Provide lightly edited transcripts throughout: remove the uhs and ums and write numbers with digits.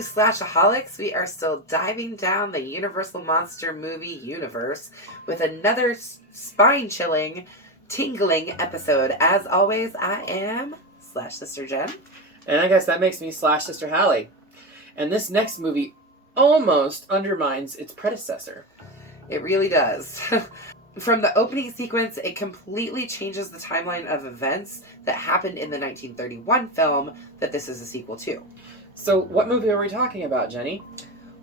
you Slashaholics, we are still diving down the Universal Monster movie universe with another spine-chilling, tingling episode. As always, I am Slash Sister Jen. And I guess that makes me Slash Sister Hallie. And this next movie almost undermines its predecessor. It really does. From the opening sequence, it completely changes the timeline of events that happened in the 1931 film that this is a sequel to. So, what movie are we talking about, Jenny?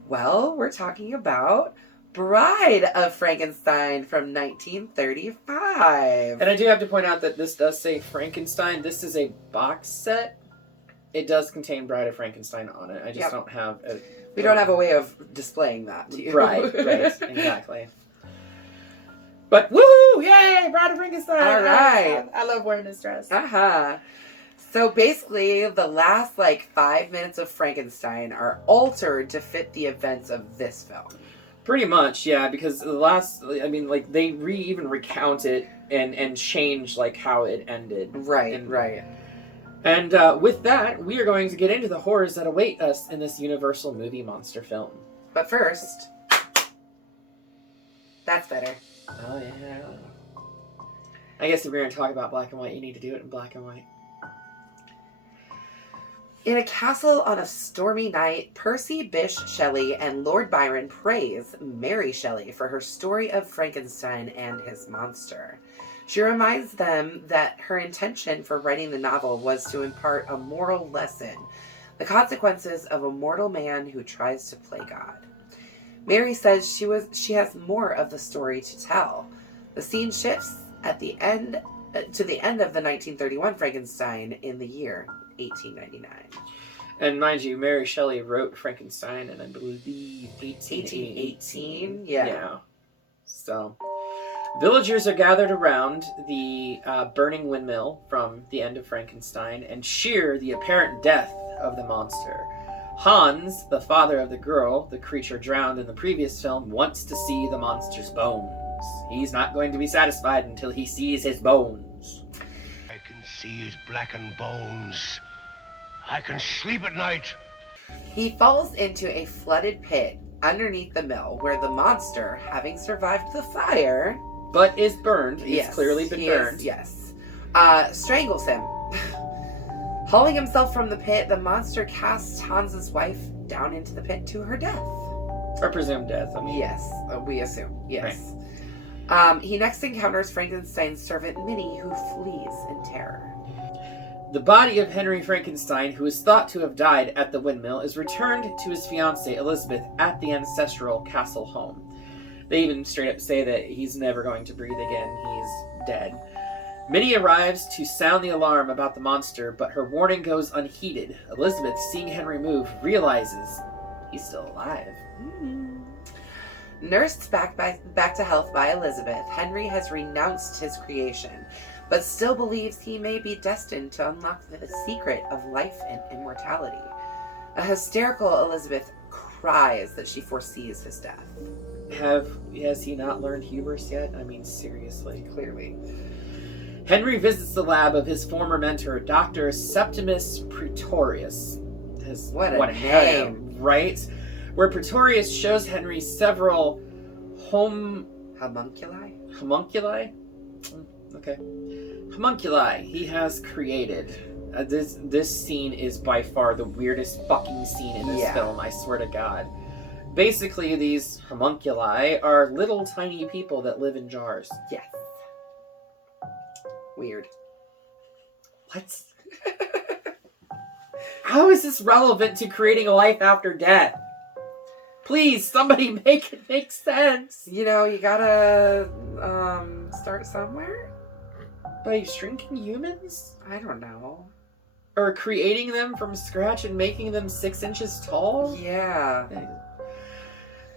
Well, we're talking about Bride of Frankenstein from 1935. And I do have to point out that this does say Frankenstein. This is a box set. It does contain Bride of Frankenstein on it. I just don't have a... We don't have a way of displaying that to you. Right, exactly. But woohoo! Yay! Bride of Frankenstein! All right. I love wearing this dress. Uh-huh. So basically, the last 5 minutes of Frankenstein are altered to fit the events of this film. Pretty much, yeah, because the last, they even recount it and change, how it ended. Right, right. And with that, we are going to get into the horrors that await us in this Universal movie monster film. But first, that's better. Oh, yeah. I guess if we're going to talk about black and white, you need to do it in black and white. In a castle on a stormy night, Percy Bysshe Shelley and Lord Byron praise Mary Shelley for her story of Frankenstein and his monster. She reminds them that her intention for writing the novel was to impart a moral lesson, the consequences of a mortal man who tries to play God. Mary says she has more of the story to tell. The scene shifts at the end to the end of the 1931 Frankenstein in the year 1899. And mind you, Mary Shelley wrote Frankenstein in, I believe, 1818. Yeah. So, villagers are gathered around the burning windmill from the end of Frankenstein and cheer the apparent death of the monster. Hans, the father of the girl, the creature drowned in the previous film, wants to see the monster's bones. He's not going to be satisfied until he sees his bones. I can see his blackened bones. I can sleep at night. He falls into a flooded pit underneath the mill where the monster, having survived the fire... But is burned. Yes, He's clearly been burned. Strangles him. Hauling himself from the pit, the monster casts Hans's wife down into the pit to her death. Or presumed death, I mean. Yes, we assume. Yes. Right. He next encounters Frankenstein's servant Minnie, who flees in terror. The body of Henry Frankenstein, who is thought to have died at the windmill, is returned to his fiancée Elizabeth at the ancestral castle home. They even straight up say that he's never going to breathe again. He's dead. Minnie arrives to sound the alarm about the monster, but her warning goes unheeded. Elizabeth, seeing Henry move, realizes he's still alive. Mm-hmm. Nursed back to health by Elizabeth, Henry has renounced his creation, but still believes he may be destined to unlock the secret of life and immortality. A hysterical Elizabeth cries that she foresees his death. Has he not learned hubris yet? I mean, seriously. Clearly. Henry visits the lab of his former mentor, Dr. Septimus Pretorius. What a name. Right? Where Pretorius shows Henry several homunculi? Okay. Homunculi he has created. This scene is by far the weirdest fucking scene in this film, I swear to God. Basically, these homunculi are little tiny people that live in jars. Yes. Weird. What? How is this relevant to creating a life after death? Please, somebody make it make sense. You gotta start somewhere? By shrinking humans? I don't know. Or creating them from scratch and making them 6 inches tall? Yeah.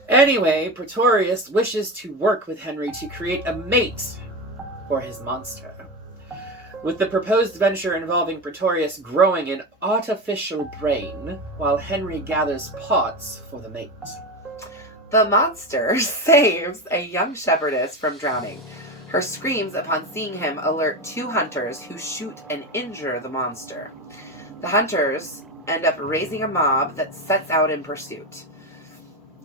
Anyway, Pretorius wishes to work with Henry to create a mate for his monster. With the proposed venture involving Pretorius growing an artificial brain, while Henry gathers pots for the mate. The monster saves a young shepherdess from drowning. Her screams upon seeing him alert 2 hunters who shoot and injure the monster. The hunters end up raising a mob that sets out in pursuit.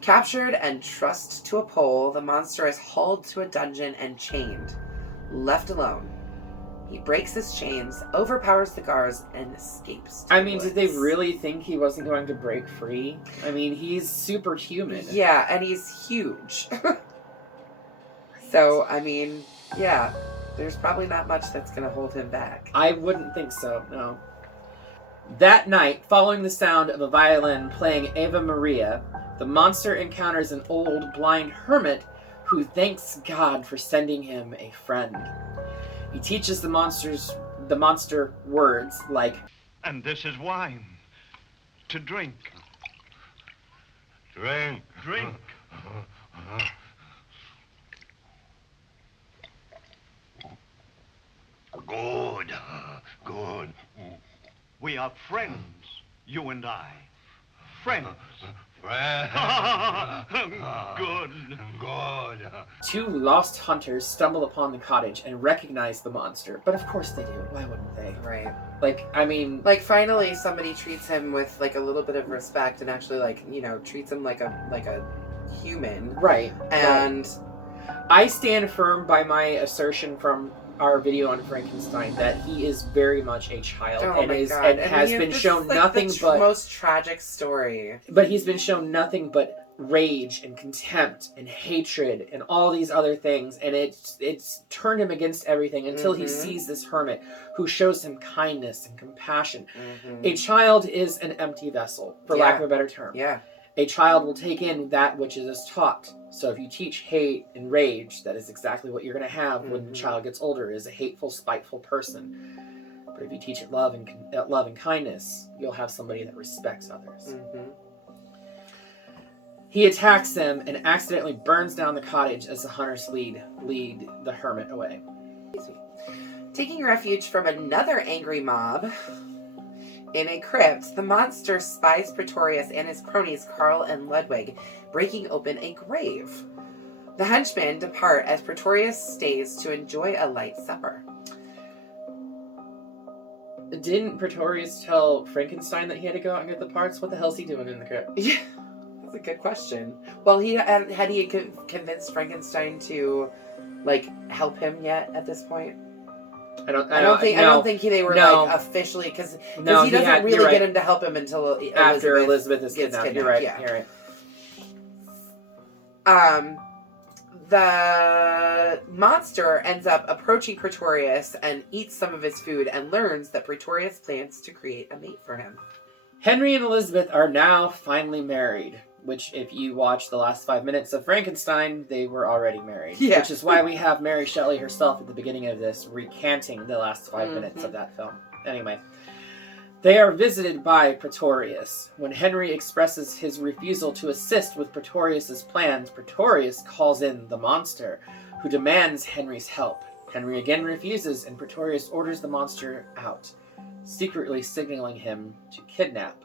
Captured and trussed to a pole, the monster is hauled to a dungeon and chained. Left alone, he breaks his chains, overpowers the guards, and escapes to the did woods. they really think he wasn't going to break free? He's superhuman. Yeah, and he's huge. So, yeah, there's probably not much that's going to hold him back. I wouldn't think so, no. That night, following the sound of a violin playing Ave Maria, the monster encounters an old, blind hermit who thanks God for sending him a friend. He teaches the monster words like, "And this is wine. To drink. Drink. Drink." Good. Good. We are friends, you and I. Friends. Good. Good. two lost hunters stumble upon the cottage and recognize the monster. But of course they do. Why wouldn't they? Right. Like, finally somebody treats him with, a little bit of respect and actually, treats him like a human. Right. And... I stand firm by my assertion from our video on Frankenstein that he is very much a child and has been shown nothing but most tragic story. But he's been shown nothing but rage and contempt and hatred and all these other things, and it's turned him against everything until he sees this hermit who shows him kindness and compassion. A child is an empty vessel, for lack of a better term. Yeah. A child will take in that which is taught. So if you teach hate and rage, that is exactly what you're going to have when the child gets older, is a hateful, spiteful person. But if you teach it love and kindness, you'll have somebody that respects others. He attacks them and accidentally burns down the cottage as the hunters lead the hermit away. Taking refuge from another angry mob in a crypt, the monster spies Pretorius and his cronies Carl and Ludwig, breaking open a grave. The henchmen depart as Pretorius stays to enjoy a light supper. Didn't Pretorius tell Frankenstein that he had to go out and get the parts? What the hell's he doing in the crypt? Yeah, that's a good question. Well, had he convinced Frankenstein to, help him yet at this point? I don't think they were officially, because he doesn't really get him to help him until after Elizabeth is kidnapped. You're right. Yeah. You're right. The monster ends up approaching Pretorius and eats some of his food and learns that Pretorius plans to create a mate for him. Henry and Elizabeth are now finally married, which if you watch the last 5 minutes of Frankenstein, they were already married. Yeah. Which is why we have Mary Shelley herself at the beginning of this recanting the last 5 minutes of that film. Anyway, they are visited by Pretorius. When Henry expresses his refusal to assist with Pretorius's plans, Pretorius calls in the monster, who demands Henry's help. Henry again refuses, and Pretorius orders the monster out, secretly signaling him to kidnap.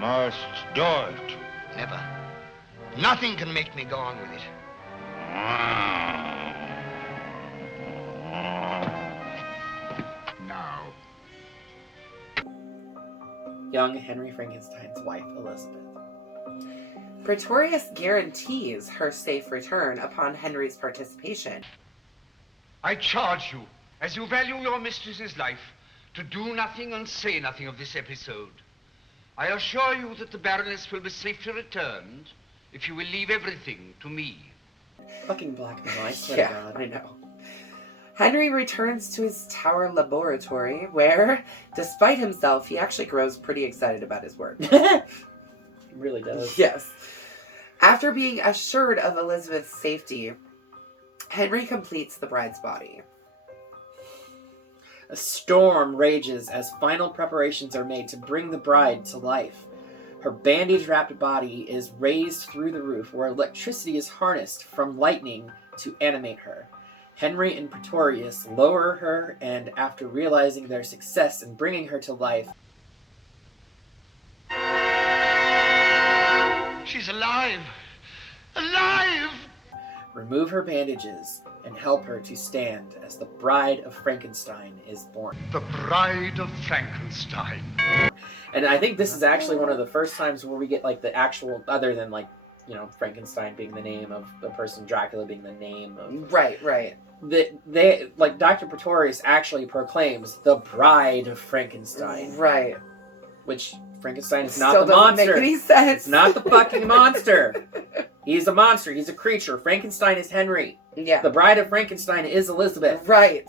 Must do it. Never. Nothing can make me go on with it. Now. Young Henry Frankenstein's wife, Elizabeth. Pretorius guarantees her safe return upon Henry's participation. I charge you, as you value your mistress's life, to do nothing and say nothing of this episode. I assure you that the Baroness will be safely returned if you will leave everything to me. Fucking blackmail, I swear to God. I know. Henry returns to his tower laboratory where, despite himself, he actually grows pretty excited about his work. He really does. Yes. After being assured of Elizabeth's safety, Henry completes the bride's body. A storm rages as final preparations are made to bring the bride to life. Her bandage-wrapped body is raised through the roof, where electricity is harnessed from lightning to animate her. Henry and Pretorius lower her, and after realizing their success in bringing her to life... She's alive! Alive! remove her bandages, and help her to stand as the bride of Frankenstein is born. The Bride of Frankenstein. And I think this is actually one of the first times where we get like the actual, other than like, you know, Frankenstein being the name of the person, Dracula being the name of... Right. They like, Dr. Pretorius actually proclaims the Bride of Frankenstein. Right. Which, Frankenstein is not Still the doesn't monster. make any sense. It's not the fucking monster. He's a monster. He's a creature. Frankenstein is Henry. Yeah. The Bride of Frankenstein is Elizabeth. Right.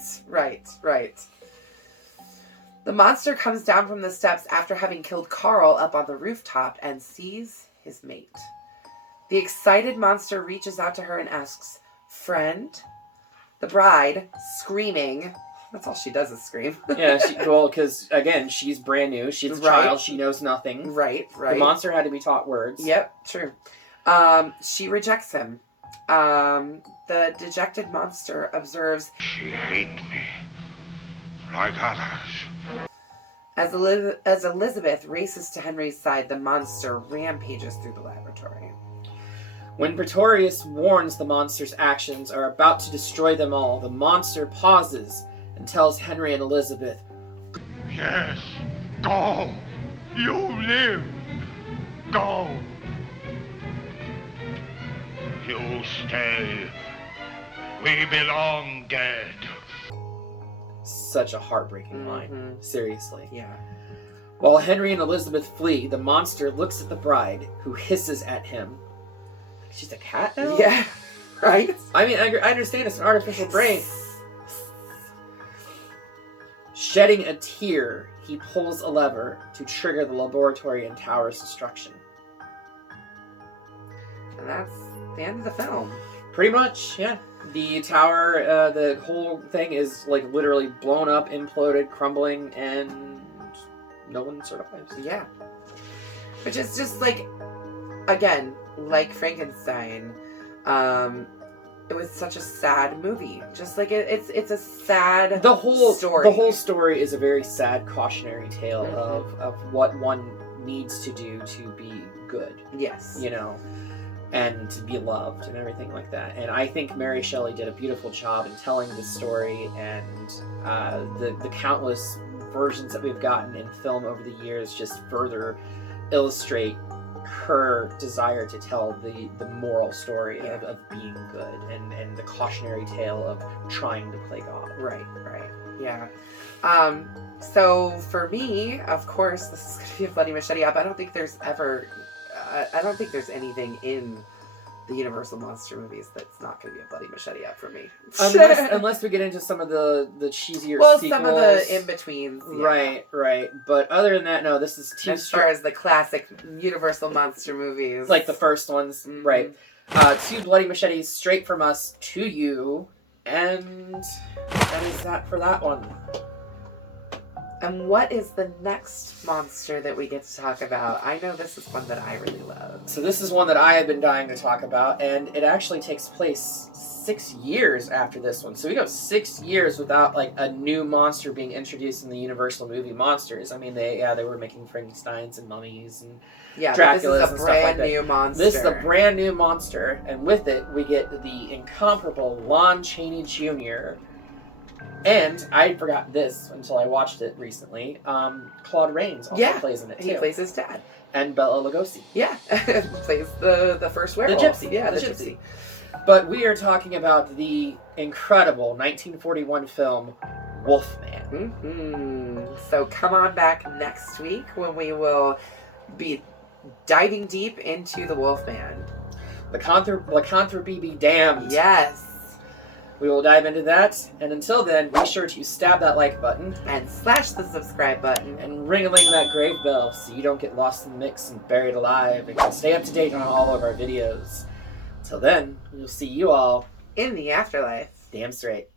The monster comes down from the steps after having killed Carl up on the rooftop and sees his mate. The excited monster reaches out to her and asks, "Friend?" The bride, screaming, that's all she does is scream. Yeah, because, again, she's brand new. She's a child. She knows nothing. Right. The monster had to be taught words. Yep, true. She rejects him. The dejected monster observes, She hates me, like others. as Elizabeth races to Henry's side, the monster rampages through the laboratory. When Pretorius warns the monster's actions are about to destroy them all, the monster pauses and tells Henry and Elizabeth, Yes, go. You live. Go. You stay. We belong dead. such a heartbreaking line. Seriously. Yeah. While Henry and Elizabeth flee, the monster looks at the bride, who hisses at him. She's a cat now? Yeah. Right? I mean, I understand it's an artificial brain. Shedding a tear, he pulls a lever to trigger the laboratory and tower's destruction. And that's the end of the film. Pretty much, yeah. The tower, the whole thing is like literally blown up, imploded, crumbling, and no one survives. Yeah. Which is just like, again, like Frankenstein, it was such a sad movie. Just like it's a sad story. The whole story is a very sad cautionary tale of what one needs to do to be good. Yes. You know, and to be loved and everything like that. And I think Mary Shelley did a beautiful job in telling this story, and the countless versions that we've gotten in film over the years just further illustrate her desire to tell the moral story of being good and the cautionary tale of trying to play God. Right, yeah. So for me, of course, this is going to be a bloody machete up. I don't think there's anything in the Universal Monster movies that's not going to be a bloody machete up for me. Unless we get into some of the cheesier sequels. Some of the in-betweens. Yeah. Right. But other than that, no, this is too... As far as the classic Universal Monster movies. Like the first ones, right. 2 bloody machetes straight from us to you, and that is that for that one. And what is the next monster that we get to talk about? I know this is one that I really love. So this is one that I have been dying to talk about, and it actually takes place 6 years after this one. So we go 6 years without like a new monster being introduced in the Universal movie monsters. I mean, they were making Frankensteins and mummies and Draculas this is a brand new monster. This is a brand new monster, and with it we get the incomparable Lon Chaney Jr., and I forgot this until I watched it recently. Claude Rains also plays in it too. He plays his dad. And Bela Lugosi. Yeah, plays the first werewolf. The gypsy. Yeah, the gypsy. But we are talking about the incredible 1941 film Wolfman. So come on back next week when we will be diving deep into the Wolfman. Lycanthropy be damned. Yes. We will dive into that, and until then, be sure to stab that like button. And slash the subscribe button. And ring-a-ling that grave bell so you don't get lost in the mix and buried alive, and can stay up to date on all of our videos. Till then, we'll see you all in the afterlife. Damn straight.